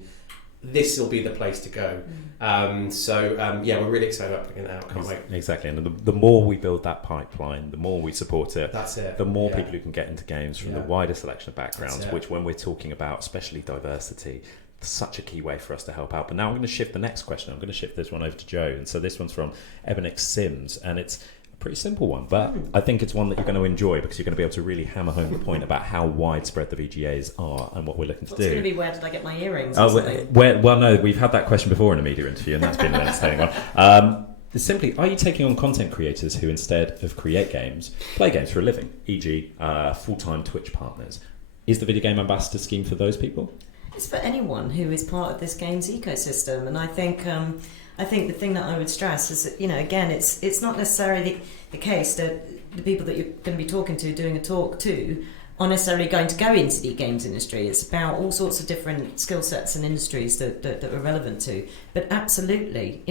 This will be the place to go. We're really excited about putting it out. Can't wait. Exactly, and the more we build that pipeline, the more we support it. That's it. The more people who can get into games from the wider selection of backgrounds, That's which when we're talking about especially diversity, such a key way for us to help out. But now I'm going to shift the next question. I'm going to shift this one over to Joe. And so this one's from Ebenix Sims, and it's a pretty simple one, but I think it's one that you're going to enjoy because you're going to be able to really hammer home the point about how widespread the VGAs are and what we're looking to do. It's going to be, where did I get my earrings? Well, no, we've had that question before in a media interview, and that's been an entertaining one. It's simply, are you taking on content creators who, instead of create games, play games for a living, e.g. Full-time Twitch partners? Is the Video Game Ambassador scheme for those people? It's for anyone who is part of this games ecosystem, and I think the thing that I would stress is that, again, it's not necessarily the case that the people that you're going to be talking to, doing a talk to, are necessarily going to go into the games industry. It's about all sorts of different skill sets and industries that we're relevant to. But absolutely,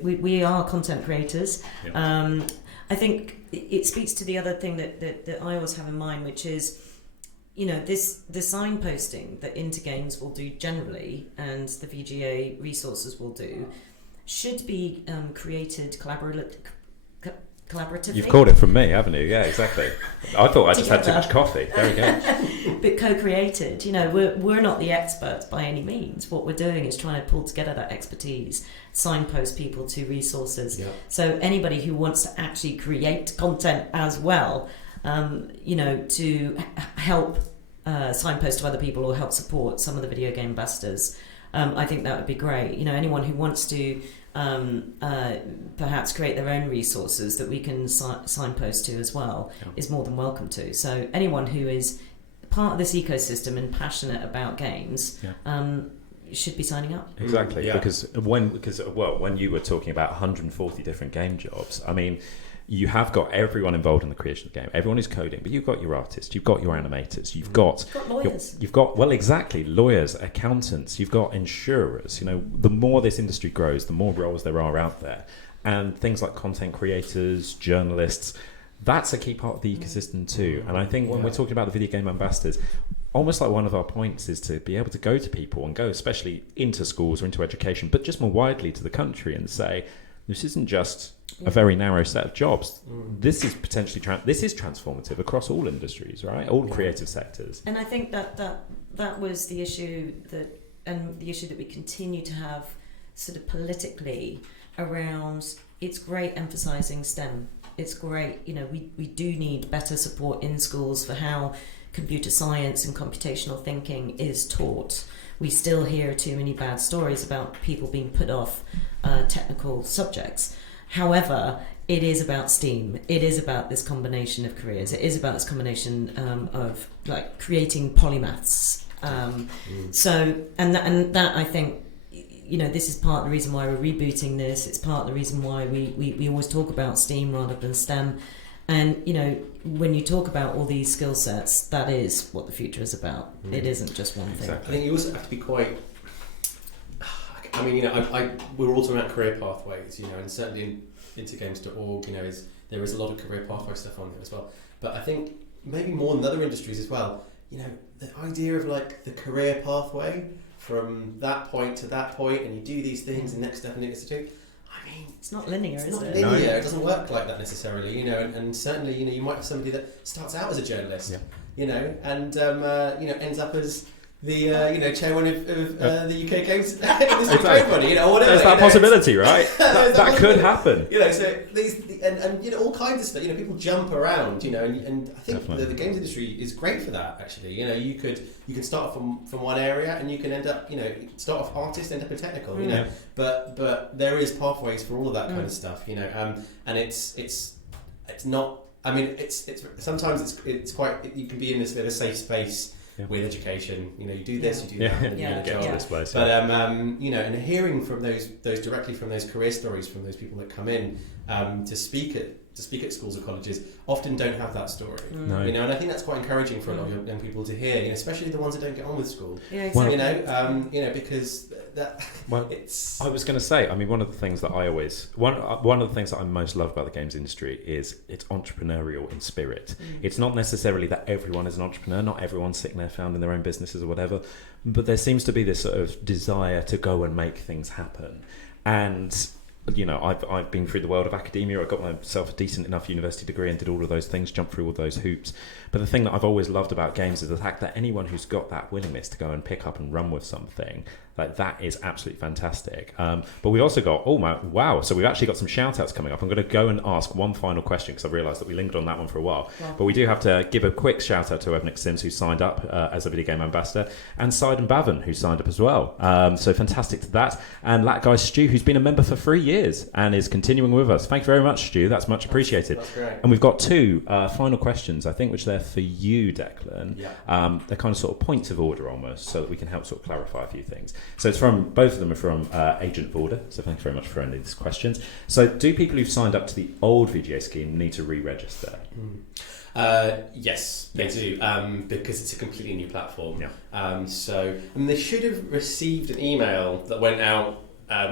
we are content creators. Yeah. I think it speaks to the other thing that I always have in mind, which is, the signposting that Intergames will do generally, and the VGA resources will do, should be created collaboratively. You've called it from me, haven't you? Yeah, exactly. I thought I just had too much coffee. There we go. But co-created, we're not the experts by any means. What we're doing is trying to pull together that expertise, signpost people to resources. Yeah. So anybody who wants to actually create content as well, to help signpost to other people or help support some of the video game ambassadors, I think that would be great. Anyone who wants to perhaps create their own resources that we can signpost to as well is more than welcome to. So anyone who is part of this ecosystem and passionate about games, should be signing up. Exactly, because when you were talking about 140 different game jobs, I mean, you have got everyone involved in the creation of the game. Everyone is coding, but you've got your artists, you've got your animators, you've got lawyers. You've got lawyers, accountants, you've got insurers. You know, the more this industry grows, the more roles there are out there, and things like content creators, journalists. That's a key part of the ecosystem too. And I think when we're talking about the video game ambassadors, almost like one of our points is to be able to go to people and go especially into schools or into education, but just more widely to the country and say, this isn't just a very narrow set of jobs. This is potentially this is transformative across all industries, right? All creative sectors. And I think that was the issue and the issue that we continue to have sort of politically around. It's great emphasising STEM. It's great, you know, we do need better support in schools for how computer science and computational thinking is taught. We still hear too many bad stories about people being put off technical subjects. However, it is about STEAM. It is about this combination of careers. It is about this combination of like creating polymaths. So, and that I think, you know, this is part of the reason why we're rebooting this. It's part of the reason why we always talk about STEAM rather than STEM. And, you know, when you talk about all these skill sets, that is what the future is about. It isn't just one thing. I think you also have to be quite... I mean, you know, we're all talking about career pathways, you know, and certainly in intergames.org, you know, there is a lot of career pathway stuff on there as well. But I think maybe more than other industries as well, you know, the idea of like the career pathway from that point to that point, and you do these things, and next step and next step. I mean, it's not linear, is it? It's not linear. It doesn't work like that necessarily, you know. And certainly, you know, you might have somebody that starts out as a journalist, you know, and you know, ends up as the you know, chairman of the UK Games Industry Trade Body, you know, whatever. There's that possibility, right? that could happen. You know, so these and you know, all kinds of stuff. You know, people jump around, you know, and I think the games industry is great for that. Actually, you know, you can start from one area and you can end up, you know, start off artist, end up in technical, you know. But there is pathways for all of that kind of stuff, you know. And it's not. I mean, it's sometimes it's quite. You can be in this bit of a safe space. With education, you know, you do this, you do that, and you get to this place. But you know, and hearing from those directly from those career stories from those people that come in to speak at schools or colleges, often don't have that story. No. You know, and I think that's quite encouraging for a lot of young people to hear, you know, especially the ones that don't get on with school. Yeah, exactly. You know, because that. Well, it's. I was going to say, I mean, one of the things that one of the things that I most love about the games industry is it's entrepreneurial in spirit. It's not necessarily that everyone is an entrepreneur. Not everyone's sitting there founding their own businesses or whatever, but there seems to be this sort of desire to go and make things happen. And you know, I've been through the world of academia. I got myself a decent enough university degree and did all of those things, jumped through all those hoops. But the thing that I've always loved about games is the fact that anyone who's got that willingness to go and pick up and run with something, like that is absolutely fantastic. But we've also got, wow, so we've actually got some shout outs coming up. I'm going to go and ask one final question because I've realised that we lingered on that one for a while. Yeah. But we do have to give a quick shout out to Evnick Sims, who signed up as a video game ambassador, and Sidon Bavin, who signed up as well. So fantastic to that. And that guy Stu, who's been a member for 3 years and is continuing with us. Thank you very much, Stu. That's much appreciated. That's great. And we've got two final questions, I think, which they're for you, Declan. Yeah. They're kind of sort of points of order almost, so that we can help sort of clarify a few things. So it's from, both of them are from Agent Border, so thank you very much for any of these questions. So do people who've signed up to the old VGA scheme need to re-register? Yes, they do, because it's a completely new platform. Yeah. So they should have received an email that went out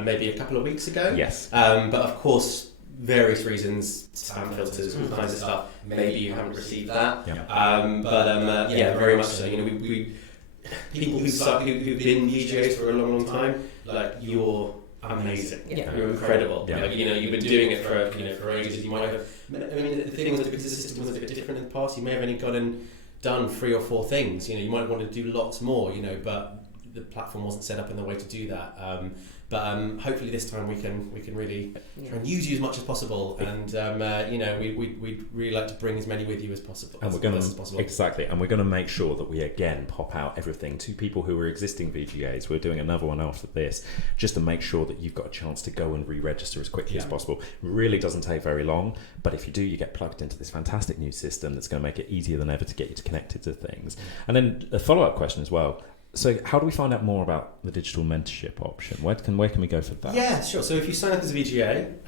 maybe a couple of weeks ago. Yes. But of course, various reasons, spam filters, all kinds of stuff. Maybe you haven't received that. Yeah. Yeah, very much so. You know, we people who've been VGAs for a long, long time, like, you're amazing. Yeah. You're incredible. Yeah. Like, you know, you've been doing it for ages. You might have. I mean, the thing was, because the system was a bit different in the past, you may have only done 3 or 4 things. You know, you might want to do lots more. You know, but the platform wasn't set up in the way to do that. But hopefully this time we can really try and use you as much as possible, and we'd really like to bring as many with you as possible. And we're going to exactly, and we're going to make sure that we again pop out everything to people who are existing VGAs. We're doing another one after this, just to make sure that you've got a chance to go and re-register as quickly as possible. It really doesn't take very long, but if you do, you get plugged into this fantastic new system that's going to make it easier than ever to get you connected to things. And then a follow-up question as well. So how do we find out more about the digital mentorship option? Where can we go for that? Yeah, sure. So if you sign up as a VGA,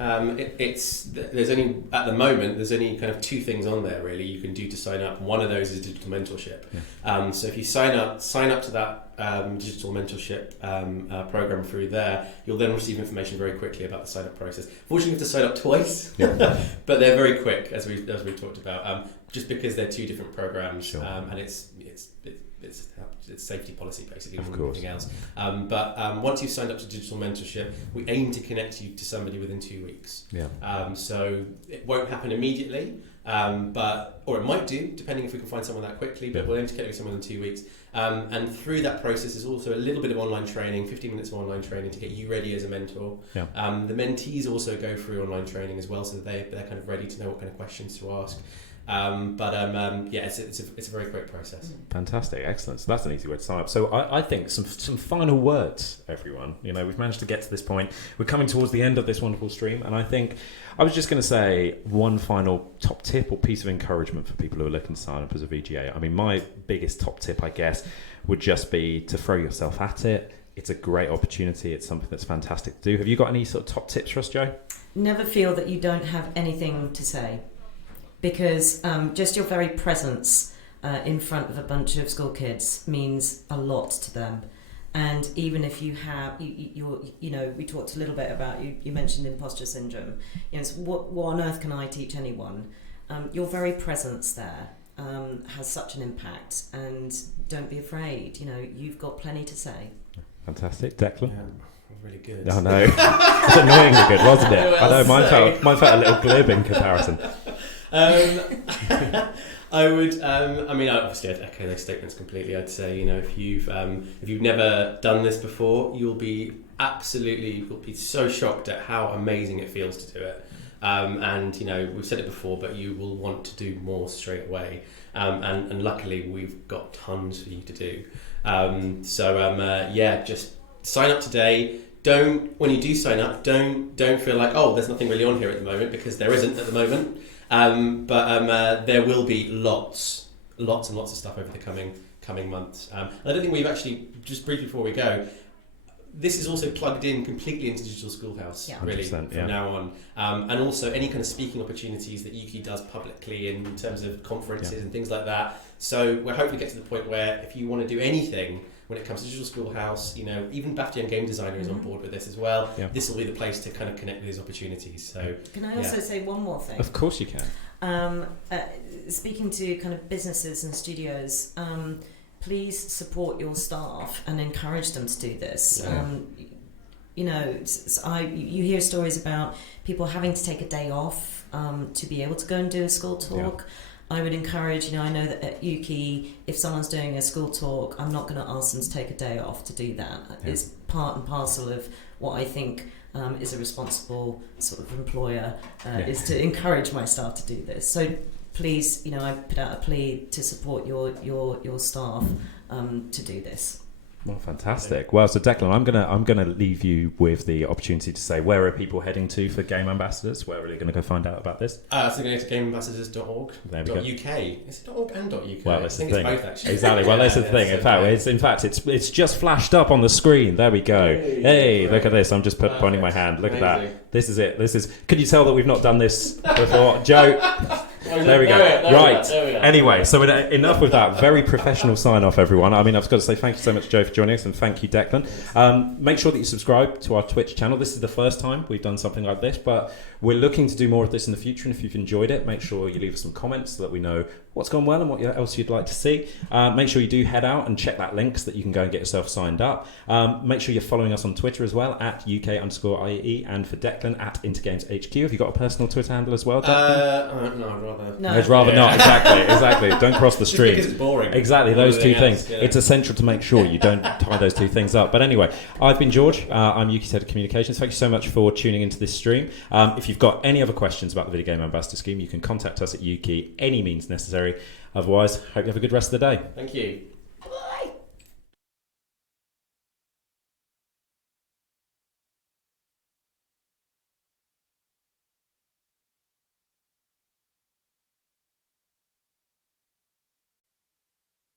there's only kind of 2 things on there really you can do to sign up. One of those is digital mentorship. Yeah. So if you sign up to that digital mentorship program through there, you'll then receive information very quickly about the sign up process. Fortunately, you have to sign up twice, but they're very quick as we talked about. Just because they're 2 different programs, sure. And it's safety policy basically more than anything else. But once you've signed up to digital mentorship, we aim to connect you to somebody within 2 weeks. Yeah. So it won't happen immediately, or it might do, depending if we can find someone that quickly. But we'll aim to connect with someone in 2 weeks. And through that process is also a little bit of online training, 15 minutes of online training to get you ready as a mentor. Yeah. The mentees also go through online training as well, so they're kind of ready to know what kind of questions to ask. It's a very quick process. Fantastic, excellent. So that's an easy way to sign up. So I think some final words, everyone. We've managed to get to this point. We're coming towards the end of this wonderful stream, and I think I was just going to say one final top tip or piece of encouragement for people who are looking to sign up as a VGA. I mean, my biggest top tip, I guess, would just be to throw yourself at it. It's a great opportunity. It's something that's fantastic to do. Have you got any sort of top tips for us, Joe? Never feel that you don't have anything to say. Because just your very presence in front of a bunch of school kids means a lot to them. And even if you have, we talked a little bit about, you mentioned imposter syndrome. So what on earth can I teach anyone? Your very presence there has such an impact, and don't be afraid. You've got plenty to say. Fantastic. Declan? Yeah. Really good. I know. It's annoyingly good, wasn't it? I know, mine felt a little glib in comparison. I would. Obviously, I'd echo those statements completely. I'd say, if you've never done this before, you'll be so shocked at how amazing it feels to do it. We've said it before, but you will want to do more straight away. And luckily, we've got tons for you to do. Just sign up today. When you do sign up, don't feel like, there's nothing really on here at the moment, because there isn't at the moment. There will be lots and lots of stuff over the coming months. I don't think we've actually, just briefly before we go, this is also plugged in completely into Digital Schoolhouse, really, from now on. And also any kind of speaking opportunities that UKI does publicly in terms of conferences and things like that. So we're hoping to get to the point where if you want to do anything when it comes to Digital Schoolhouse, even Baftian Game Designer is on board with this as well. Yeah. This will be the place to kind of connect with these opportunities. So, can I also say one more thing? Of course you can. Speaking to kind of businesses and studios, please support your staff and encourage them to do this. Yeah. You hear stories about people having to take a day off to be able to go and do a school talk. Yeah. I would encourage, I know that at UKI, if someone's doing a school talk, I'm not going to ask them to take a day off to do that. Yeah. It's part and parcel of what I think is a responsible sort of employer, is to encourage my staff to do this. So please, I put out a plea to support your staff to do this. Well, fantastic. Well, so Declan, I'm gonna leave you with the opportunity to say, where are people heading to for Game Ambassadors? Where are they going to go find out about this? So go to gameambassadors.org. .uk. Is it .org and .uk? Well, that's the thing. It's both, actually. Exactly. Well, that's the thing. In fact, it's just flashed up on the screen. There we go. Hey, look at this. I'm just pointing my hand. Look at that. This is it. Can you tell that we've not done this before, Joe? There we go. Right. Anyway, so enough with that. Very professional sign off, everyone. I mean, I've got to say thank you so much, Joe, for joining us, and thank you, Declan. Make sure that you subscribe to our Twitch channel. This is the first time we've done something like this, but we're looking to do more of this in the future. And if you've enjoyed it, make sure you leave us some comments so that we know what's gone well and what else you'd like to see. Make sure you do head out and check that link so that you can go and get yourself signed up. Make sure you're following us on Twitter as well, at UK_IE, and for Declan, at InterGamesHQ. Have you got a personal Twitter handle as well, Declan? No, rather. No. I'd rather not. Exactly. Don't cross the Just stream. because it's boring. Exactly, those two Everything things. else, yeah. It's essential to make sure you don't tie those two things up. But anyway, I've been George. I'm Yuki's head of communications. Thank you so much for tuning into this stream. If you've got any other questions about the Video Game Ambassador Scheme, you can contact us at Yuki, any means necessary. Otherwise, hope you have a good rest of the day. Thank you.